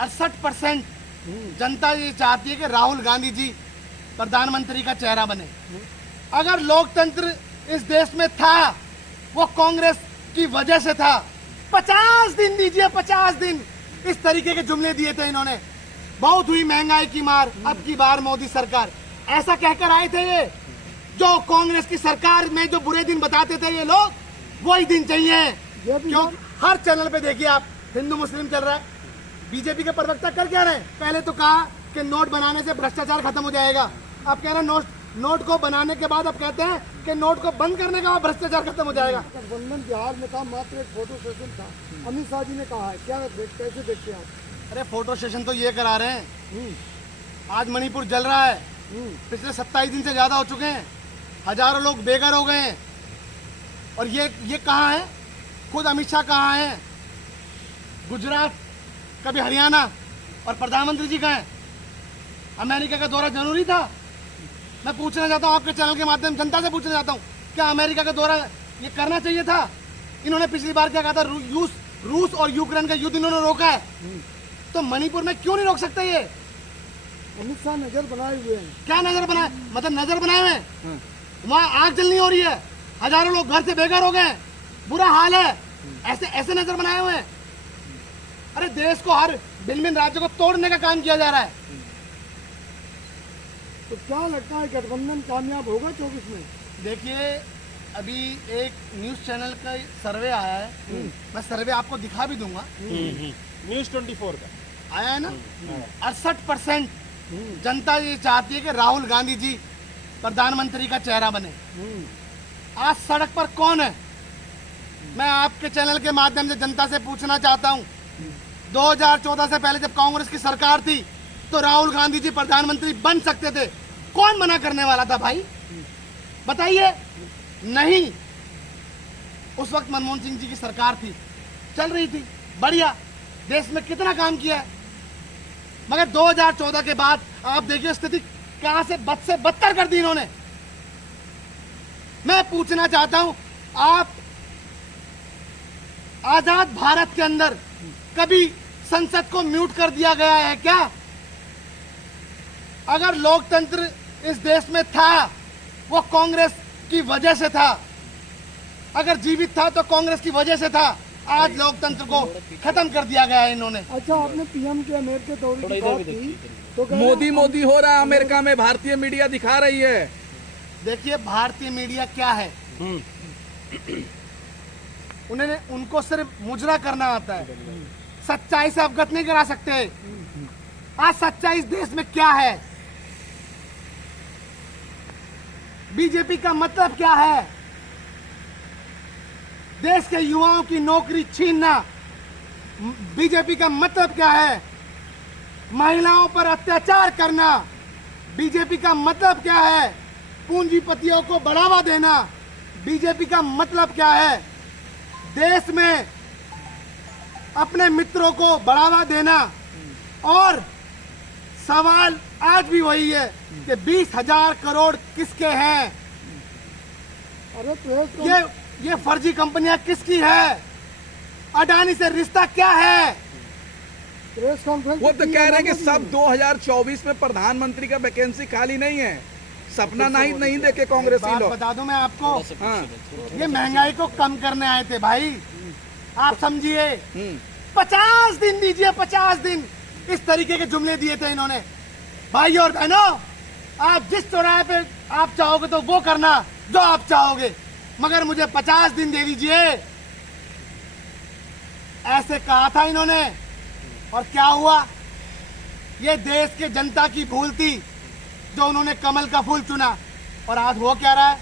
68% जनता ये चाहती है कि राहुल गांधी जी प्रधानमंत्री का चेहरा बने। अगर लोकतंत्र इस देश में था वो कांग्रेस की वजह से था। 50 दिन दीजिए, 50 दिन इस तरीके के जुमले दिए थे इन्होंने। बहुत हुई महंगाई की मार, अब की बार मोदी सरकार, ऐसा कहकर आए थे ये। जो कांग्रेस की सरकार में जो बुरे दिन बताते थे ये लोग, वही दिन चाहिए। क्यों? हर चैनल पे देखिए आप, हिंदू मुस्लिम चल रहा है। बीजेपी के प्रवक्ता कर क्या रहे हैं? पहले तो कहा कि नोट बनाने से भ्रष्टाचार खत्म हो जाएगा। अब कह रहे हैं नोट को बनाने के बाद अब कहते हैं कि नोट को बंद करने का भ्रष्टाचार खत्म हो जाएगा। गठबंधन बिहार में था, मात्र एक फोटो सेशन था, अमित शाह जी ने कहा है, क्या कैसे देखते हैं आप? अरे फोटो सेशन तो ये करा रहे हैं। आज मणिपुर जल रहा है, पिछले 27 दिन से ज्यादा हो चुके हैं, हजारों लोग बेघर हो गए हैं। और ये कहाँ है? खुद अमित शाह कहाँ है? गुजरात, कभी हरियाणा, और प्रधानमंत्री जी कहाँ है? अमेरिका का दौरा जरूरी था? मैं पूछना चाहता हूँ आपके चैनल के माध्यम जनता से पूछना चाहता हूँ, क्या अमेरिका का दौरा ये करना चाहिए था? इन्होंने पिछली बार क्या कहा था? रूस और यूक्रेन का युद्ध इन्होंने रोका है, तो मणिपुर में क्यों नहीं रोक सकते ये? अमित शाह नजर बनाए हुए हैं। क्या नजर बनाए? मतलब नजर बनाए हुए हैं? वहाँ आग जलनी हो रही है, हजारों लोग घर से बेघर हो गए, बुरा हाल है, ऐसे नजर बनाए हुए हैं। अरे देश को, हर भिन्न राज्य को तोड़ने का काम किया जा रहा है। तो क्या लगता है गठबंधन कामयाब होगा 24 में? देखिए, अभी एक न्यूज चैनल का सर्वे आया है, मैं सर्वे आपको दिखा भी दूंगा। न्यूज 24 का आया है ना। 68% जनता ये चाहती है कि राहुल गांधी जी प्रधानमंत्री का चेहरा बने। आज सड़क पर कौन है? मैं आपके चैनल के माध्यम से जनता से पूछना चाहता हूं, 2014 से पहले जब कांग्रेस की सरकार थी तो राहुल गांधी जी प्रधानमंत्री बन सकते थे। कौन मना करने वाला था भाई? बताइए। नहीं, उस वक्त मनमोहन सिंह जी की सरकार थी, चल रही थी, बढ़िया, देश में कितना काम किया है। मगर 2014 के बाद आप देखिए स्थिति कहां से बद से बदतर कर दी इन्होंने। मैं पूछना चाहता हूं, आप आजाद भारत के अंदर कभी संसद को म्यूट कर दिया गया है क्या? अगर लोकतंत्र इस देश में था वो कांग्रेस की वजह से था। अगर जीवित था तो कांग्रेस की वजह से था। आज लोकतंत्र को खत्म कर दिया गया है इन्होंने। अच्छा, आपने पीएम के अमेरिका दौरे की बात की तो मोदी हो रहा है अमेरिका में, भारतीय मीडिया दिखा रही है। देखिए, भारतीय मीडिया क्या है, उनको सिर्फ मुजरा करना आता है, सच्चाई से अवगत नहीं करा सकते। आज सच्चाई इस देश में क्या है? बीजेपी का मतलब क्या है? देश के युवाओं की नौकरी छीनना। बीजेपी का मतलब क्या है? महिलाओं पर अत्याचार करना। बीजेपी का मतलब क्या है? पूंजीपतियों को बढ़ावा देना। बीजेपी का मतलब क्या है? देश में अपने मित्रों को बढ़ावा देना। और सवाल आज भी वही है कि 20,000 करोड़ किसके हैं? अरे ये फर्जी कंपनियां किसकी है? अडानी से रिश्ता क्या है? प्रेस कॉन्फ्रेंस वो तो कह रहे हैं कि सब 2024 में प्रधानमंत्री का वैकेंसी खाली नहीं है। सपना नहीं देखे कांग्रेसी लोग। बता दूं मैं आपको, हाँ। ये महंगाई को कम करने आए थे भाई, आप समझिए। 50 दिन दीजिए, 50 दिन इस तरीके के जुमले दिए थे इन्होंने। भाई और बहनों, आप जिस चौराहे पे आप चाहोगे तो वो करना जो आप चाहोगे, मगर मुझे 50 दिन दे दीजिए, ऐसे कहा था इन्होंने। और क्या हुआ? ये देश के जनता की भूल थी जो उन्होंने कमल का फूल चुना। और आज हो क्या रहा है?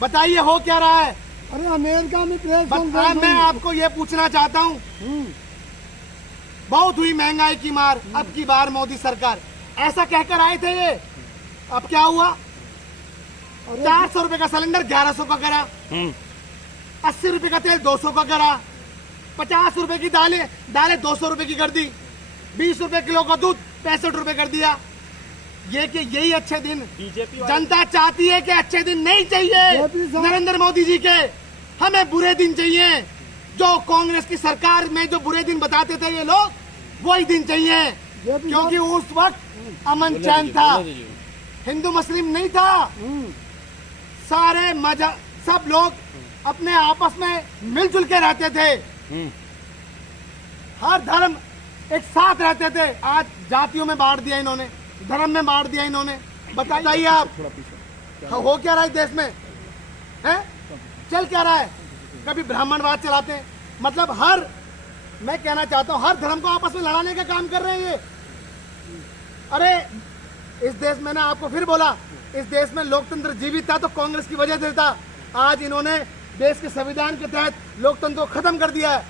बताइए, हो क्या रहा है? अरे अमेरिका में प्रेस कॉन्फ्रेंस मैं आपको ये पूछना चाहता हूँ, बहुत हुई महंगाई की मार, अब की बार मोदी सरकार, ऐसा कहकर आए थे ये। अब क्या हुआ? 400 रुपए का सिलेंडर 1100 का करा, 80 रुपए का तेल 200 का करा, 50 रुपए की दालें 200 रुपए की कर दी, 20 रुपए किलो का दूध 65 रुपए कर दिया। यही अच्छे दिन जनता चाहती है कि अच्छे दिन नहीं चाहिए नरेंद्र मोदी जी के, हमें बुरे दिन चाहिए। जो कांग्रेस की सरकार में जो बुरे दिन बताते थे ये लोग, वही दिन चाहिए, क्योंकि उस वक्त अमन चैन था, हिंदू मुस्लिम नहीं था, सारे मजा सब लोग अपने आपस में मिलजुल के रहते थे, हर धर्म एक साथ रहते थे। आज जातियों में बांट दिया इन्होंने, धर्म में बांट दिया इन्होंने। बताइए आप हो क्या रहा है देश में, है चल क्या रहा है? कभी ब्राह्मणवाद चलाते हैं, मतलब हर, मैं कहना चाहता हूं हर धर्म को आपस में लड़ाने का काम कर रहे हैं ये। अरे इस देश में ना, आपको फिर बोला, इस देश में लोकतंत्र जीवित था तो कांग्रेस की वजह से था। आज इन्होंने देश के संविधान के तहत लोकतंत्र को खत्म कर दिया है।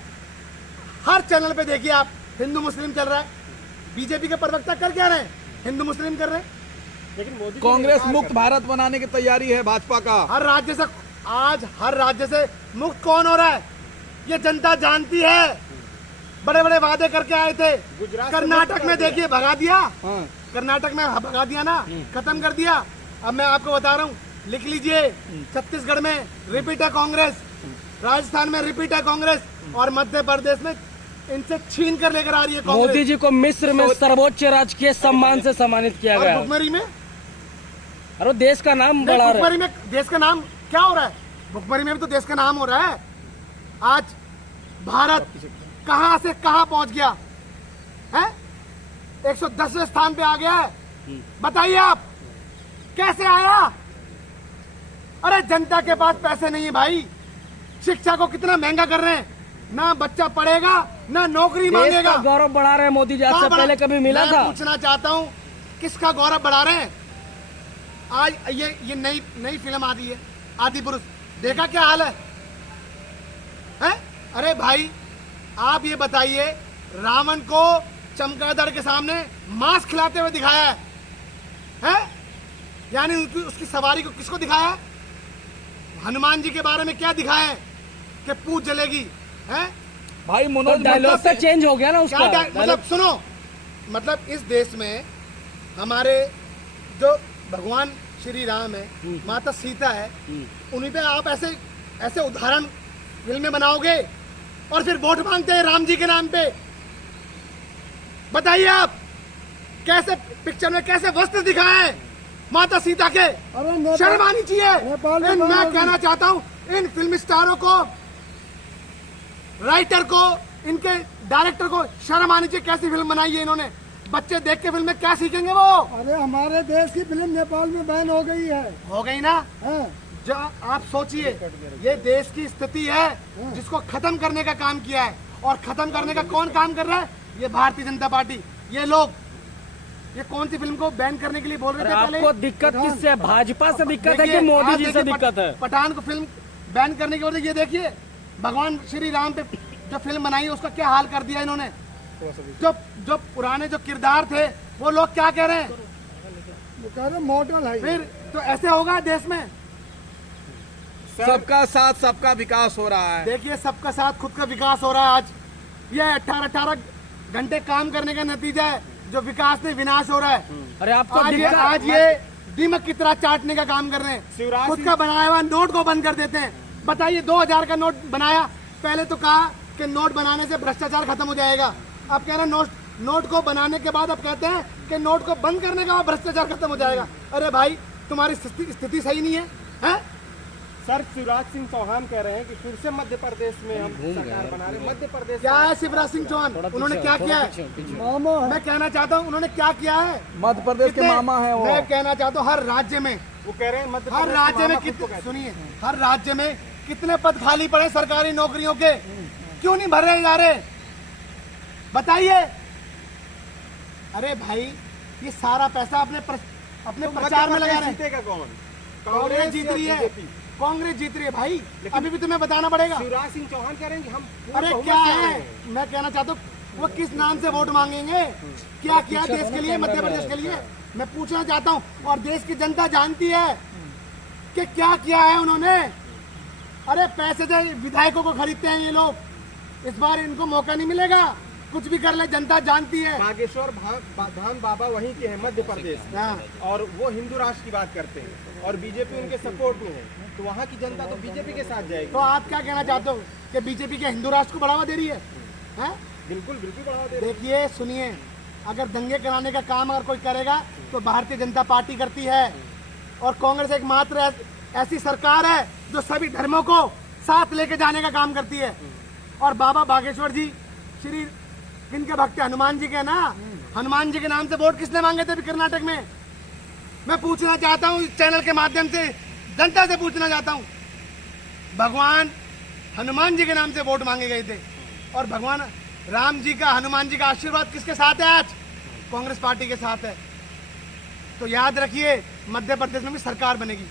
हर चैनल पे देखिए आप, हिंदू मुस्लिम चल रहा है। बीजेपी के प्रवक्ता कर क्या रहे हैं? हिंदू मुस्लिम कर रहे हैं। लेकिन मोदी कांग्रेस मुक्त भारत बनाने की तैयारी है भाजपा का। हर राज्य से, आज हर राज्य से मुक्त कौन हो रहा है ये जनता जानती है। बड़े बड़े वादे करके आए थे, गुजरात कर्नाटक में देखिए भगा दिया, हाँ। कर्नाटक में भगा दिया ना, खत्म कर दिया। अब मैं आपको बता रहा हूँ, लिख लीजिए, छत्तीसगढ़ में रिपीट है कांग्रेस, राजस्थान में रिपीट है कांग्रेस, और मध्य प्रदेश में इनसे छीन कर लेकर आ रही है कांग्रेस। मोदी जी को मिस्र में सर्वोच्च राजकीय सम्मान से सम्मानित किया और गया। भुखमरी में, अरे देश का नाम बढ़ा रहे भुखमरी में देश का नाम क्या हो रहा है? भुखमरी में भी तो देश का नाम हो रहा है। आज भारत कहां से कहां पहुंच गया है? 110वें स्थान पे आ गया है। बताइए आप कैसे आया? अरे जनता के पास पैसे नहीं है भाई, शिक्षा को कितना महंगा कर रहे हैं, ना बच्चा पढ़ेगा ना नौकरी देश मांगेगा। का गौरव बढ़ा रहे हैं मोदी जी, आज से पहले कभी मिला मैं था? पूछना चाहता हूं किसका गौरव बढ़ा रहे हैं? आज ये नई फिल्म आ रही है आदि पुरुष, देखा क्या हाल है? अरे भाई आप ये बताइए, रावण को चमगादड़ के सामने मांस खिलाते हुए दिखाया है? यानी उसकी सवारी को किसको दिखाया है? हनुमान जी के बारे में क्या दिखाया है कि पूछ जलेगी है? भाई मनोज डायलॉग का चेंज हो गया ना उसका। मतलब सुनो, मतलब इस देश में हमारे जो भगवान श्री राम है, माता सीता है, उन्हीं पे आप ऐसे ऐसे उदाहरण फिल्में बनाओगे और फिर वोट मांगते हैं राम जी के नाम पे। बताइए आप कैसे पिक्चर में कैसे वस्त्र दिखाए हैं माता सीता के? नेपाल- शर्म आनी चाहिए। नेपाल में मैं बनाओगे। कहना चाहता हूं इन फिल्म स्टारों को, राइटर को, इनके डायरेक्टर को शर्म आनी चाहिए। कैसी फिल्म बनाई है इन्होंने? बच्चे देख के फिल्म में क्या सीखेंगे वो? अरे हमारे देश की फिल्म नेपाल में बैन हो गई है। हो गई ना? हैं? जो आप सोचिए, ये देश की स्थिति है जिसको खत्म करने का काम किया है, और खत्म करने का कौन काम कर रहा है? ये भारतीय जनता पार्टी। ये लोग, ये कौन सी फिल्म को बैन करने के लिए बोल रहे थे पहले? आपको दिक्कत किससे है? भाजपा से दिक्कत है कि देखिए, मोदी आप जी से देखिए, दिक्कत है? पठान को फिल्म बैन करने की वजह ये देखिए, भगवान श्री राम पे जो फिल्म बनाई है उसका क्या हाल कर दिया इन्होंने। जो पुराने जो किरदार थे वो लोग क्या कह रहे हैं? वो कह रहे मॉडल है। फिर तो ऐसे होगा देश में। सबका साथ सबका विकास हो रहा है। देखिए, सबका साथ खुद का विकास हो रहा है। आज ये 18 घंटे काम करने का नतीजा है जो विकास नहीं विनाश हो रहा है। अरे आपको आज ये दीमक की तरह चाटने का काम कर रहे हैं। शिवराज खुद का बनाया हुआ नोट को बंद कर देते हैं। बताइए, 2000 का नोट बनाया, पहले तो कहा कि नोट बनाने से भ्रष्टाचार खत्म हो जाएगा, अब कह रहे हैं नोट को बनाने के बाद अब कहते हैं कि नोट को बंद करने का बाद भ्रष्टाचार खत्म हो जाएगा। अरे भाई, तुम्हारी स्थिति सही नहीं है, हैं? सर शिवराज सिंह चौहान कह रहे हैं कि फिर से मध्य प्रदेश में हम सरकार बना रहे हैं। मध्य प्रदेश क्या है शिवराज सिंह चौहान? उन्होंने क्या किया है? मामा है। मैं कहना चाहता हूँ उन्होंने क्या किया है। मध्य प्रदेश के कितने- मामा है वो। मैं कहना चाहता हूँ हर राज्य में, वो कह रहे हैं मध्य हर प्रदेश के राज्य में मामा खुद को कितने, कहते सुनिए, हर राज्य में कितने पद खाली पड़े सरकारी नौकरियों के, क्यों नहीं भरे जा रहे? बताइए। अरे भाई, ये सारा पैसा अपने हैं। प्रचार में लगा रहे हैं। जीतेगा कौन? कांग्रेस जीत रही है, बीजेपी? कांग्रेस जीत रही है भाई। अभी भी तुम्हें बताना पड़ेगा। शिवराज सिंह चौहान कह रहे हैं कि हम पूर्ण अरे बहुमत क्या से है, आए हैं। मैं कहना चाहता हूँ वो किस नाम से वोट मांगेंगे? क्या किया देश के लिए, मध्य प्रदेश के लिए? मैं पूछना चाहता हूँ, और देश की जनता जानती है कि क्या किया है उन्होंने। अरे पैसे से विधायकों को खरीदते हैं ये लोग, इस बार इनको मौका नहीं मिलेगा कुछ भी कर ले, जनता जानती है। बागेश्वर धाम बाबा वहीं के हैं, मध्य प्रदेश में। हाँ। और वो हिंदू राष्ट्र की बात करते हैं और बीजेपी उनके सपोर्ट में है, तो वहाँ की जनता तो बीजेपी के साथ जाएगी। तो आप क्या कहना चाहते हो कि बीजेपी के हिंदू राष्ट्र को बढ़ावा दे रही है? हैं? बिल्कुल बिल्कुल बढ़ावा दे रहे हैं। देखिए सुनिए, अगर दंगे कराने का काम अगर कोई करेगा तो भारतीय जनता पार्टी करती है, और कांग्रेस एकमात्र ऐसी सरकार है जो सभी धर्मों को साथ लेके जाने का काम करती है। और बाबा बागेश्वर जी श्री किनके भक्त हैं? हनुमान जी के ना। हनुमान जी के नाम से वोट किसने मांगे थे अभी कर्नाटक में? मैं पूछना चाहता हूँ इस चैनल के माध्यम से, जनता से पूछना चाहता हूँ, भगवान हनुमान जी के नाम से वोट मांगे गए थे, और भगवान राम जी का, हनुमान जी का आशीर्वाद किसके साथ है? आज कांग्रेस पार्टी के साथ है। तो याद रखिए, मध्य प्रदेश में भी सरकार बनेगी।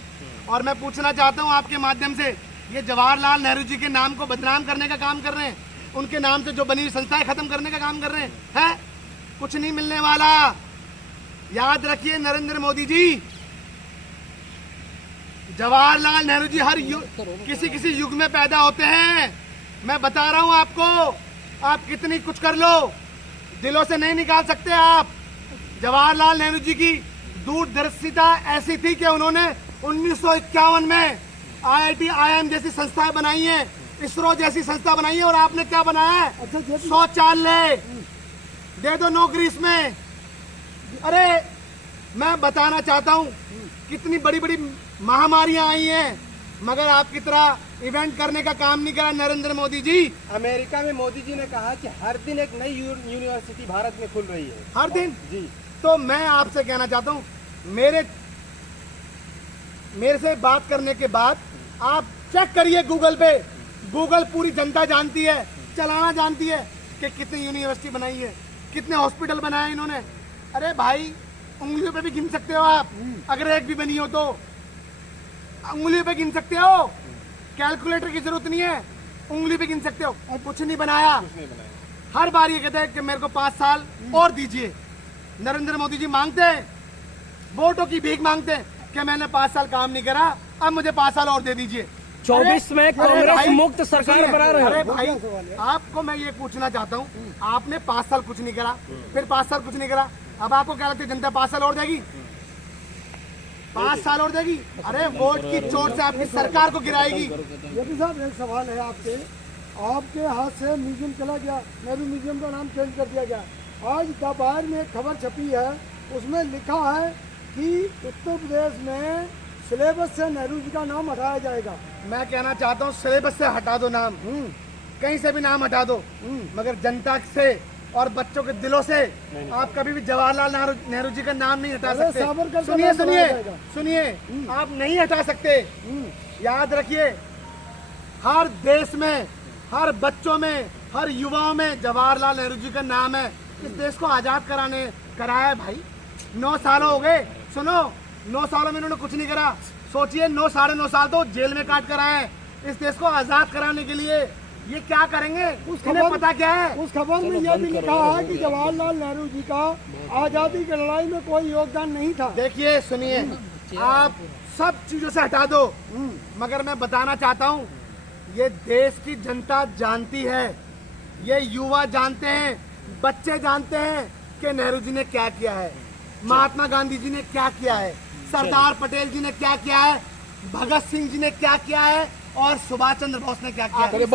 और मैं पूछना चाहता हूं आपके माध्यम से, ये जवाहरलाल नेहरू जी के नाम को बदनाम करने का काम कर रहे हैं, उनके नाम से जो बनी हुई संस्थाएं खत्म करने का काम कर रहे हैं? कुछ नहीं मिलने वाला। याद रखिए नरेंद्र मोदी जी, जवाहरलाल नेहरू जी हर किसी युग में पैदा होते हैं। मैं बता रहा हूं आपको, आप कितनी कुछ कर लो, दिलों से नहीं निकाल सकते आप। जवाहरलाल नेहरू जी की दूरदर्शिता ऐसी थी कि उन्होंने 1951 में IIT IIM जैसी संस्थाएं बनाई हैं, इसरो जैसी संस्था बनाई है, और आपने क्या बनाया है? शौचालय दे दो नौकरी इसमें। अरे मैं बताना चाहता हूँ, कितनी बड़ी बड़ी महामारियां आई हैं, मगर आपकी तरह इवेंट करने का काम नहीं करा नरेंद्र मोदी जी। अमेरिका में मोदी जी ने कहा कि हर दिन एक नई यूनिवर्सिटी भारत में खुल रही है, हर दिन जी। तो मैं आपसे कहना चाहता हूँ, मेरे से बात करने के बाद आप चेक करिए गूगल पे, गूगल पूरी जनता जानती है, चलाना जानती है कि कितनी यूनिवर्सिटी बनाई है, कितने हॉस्पिटल बनाए इन्होंने। अरे भाई, उंगलियों पे भी गिन सकते हो आप, अगर एक भी बनी हो तो उंगलियों पे गिन सकते हो, कैलकुलेटर की जरूरत नहीं है, उंगली पे गिन सकते हो। कुछ नहीं बनाया। हर बार ये कहते हैं कि मेरे को 5 साल और दीजिए। नरेंद्र मोदी जी मांगते हैं, वोटों की भीख मांगते हैं कि मैंने 5 साल काम नहीं करा, अब मुझे 5 साल और दे दीजिए। 24 में कांग्रेस मुक्त सरकार बना रहे अरे हैं। भाई, आपको मैं ये पूछना चाहता हूँ, आपने 5 साल कुछ नहीं करा, फिर 5 साल कुछ नहीं करा, अब आपको क्या लगता है जनता 5 साल और देगी? 5 साल और देगी? अरे वोट की चोट से आपकी सरकार को गिराएगी। योगी साहब, एक सवाल है आपके हाथ से म्यूजियम चला गया, नेहरू म्यूजियम का नाम चेंज कर दिया गया। आज अखबार में एक खबर छपी है, उसमें लिखा है कि उत्तर प्रदेश में सिलेबस से नेहरू जी का नाम हटाया जाएगा। मैं कहना चाहता हूँ, सिलेबस से हटा दो नाम, कहीं से भी नाम हटा दो, मगर जनता से और बच्चों के दिलों से आप कभी भी जवाहरलाल नेहरू जी का नाम नहीं हटा अरे सकते। सावरकर का सुनिए नाम सुनिए हटाया जाएगा। सुनिए, आप नहीं हटा सकते। याद रखिए, हर देश में, हर बच्चों में, हर युवाओं में जवाहरलाल नेहरू जी का नाम है। इस देश को आजाद कराया है भाई। 9 साल हो गए। सुनो, 9 सालों में इन्होंने कुछ नहीं करा। सोचिए, 9 साढ़े 9 साल तो जेल में काट कर आए हैं इस देश को आजाद कराने के लिए। ये क्या करेंगे, इन्हें पता क्या है? उस खबर में यह भी लिखा है कि जवाहरलाल नेहरू जी का आजादी की लड़ाई में कोई योगदान नहीं था। देखिए सुनिए, आप सब चीजों से हटा दो, मगर मैं बताना चाहता हूँ, ये देश की जनता जानती है, ये युवा जानते हैं, बच्चे जानते हैं कि नेहरू जी ने क्या किया है, महात्मा गांधी जी ने क्या किया है, सरदार पटेल जी ने क्या किया है, भगत सिंह जी ने क्या किया है, और सुभाष चंद्र बोस ने क्या किया है।